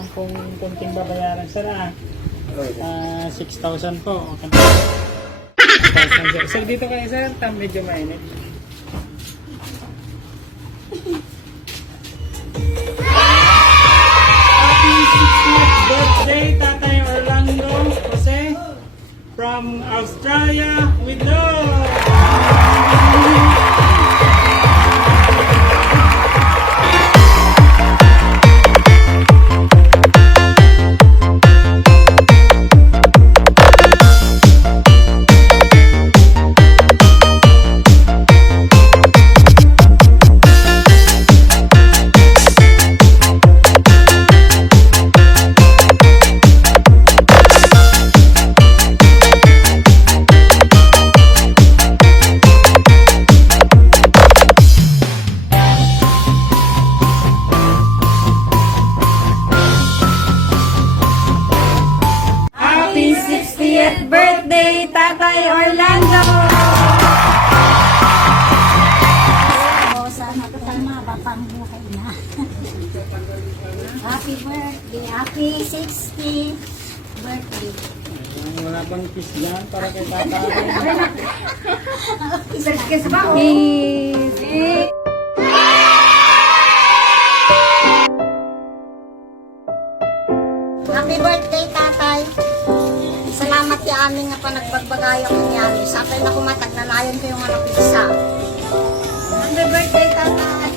lang pong kunting babayaran sir ah. 6,000 po. Okay. 6,000 sir. Sir, dito kayo sir, medyo mainit. Happy 60th birthday, Tatay Orlando Jose from Australia with love! Happy 60th birthday, Tatay Orlando! Sana tama batang buhay na. Happy birthday, happy 60th birthday. Wala bang kiss yan para kay Tatay? Kiss ba? Peace! Happy birthday, tatay. Salamat ti amin nga pa nagbagbagayo ko niyan. Sa akin na kumatag na nayon ko yung anak isa. Happy birthday, tatay.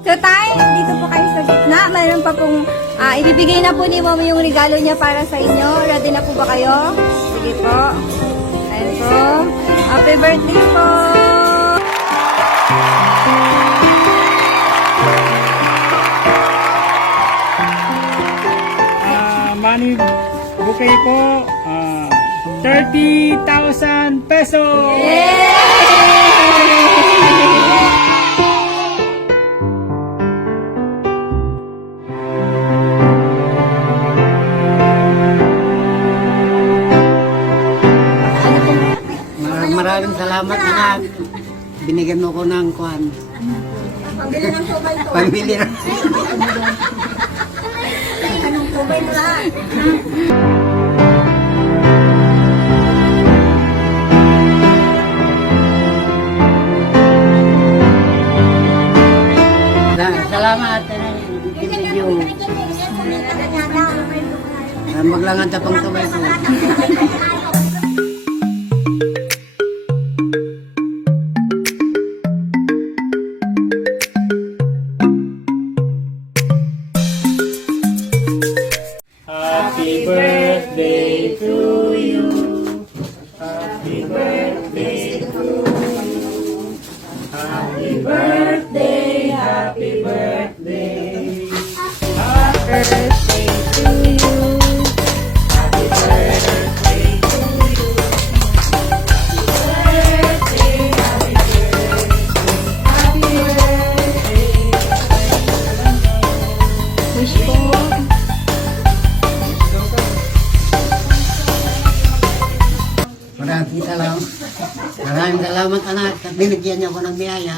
So tayo, dito po kayo sa gitna. Mayroon pa pong ibibigay na po ni Mom yung regalo niya para sa inyo. Ready na po ba kayo? Sige po. Ayan po. Happy birthday po! Money bouquet po, 30,000 pesos! Maraming salamat anak. Binigyan mo ko ng kuhan. Pambili ng tubay to. Pambili na. Anong tubay mo lahat? Salamat. Video. Maglangan tapang tubay ko. Happy birthday to you. Happy birthday to you. Happy birthday, happy birthday. Happy birthday to you. Happy birthday to you. Happy birthday, happy birthday. Wish po. Maraming salamat anak. At binigyan niyo ako ng biyaya.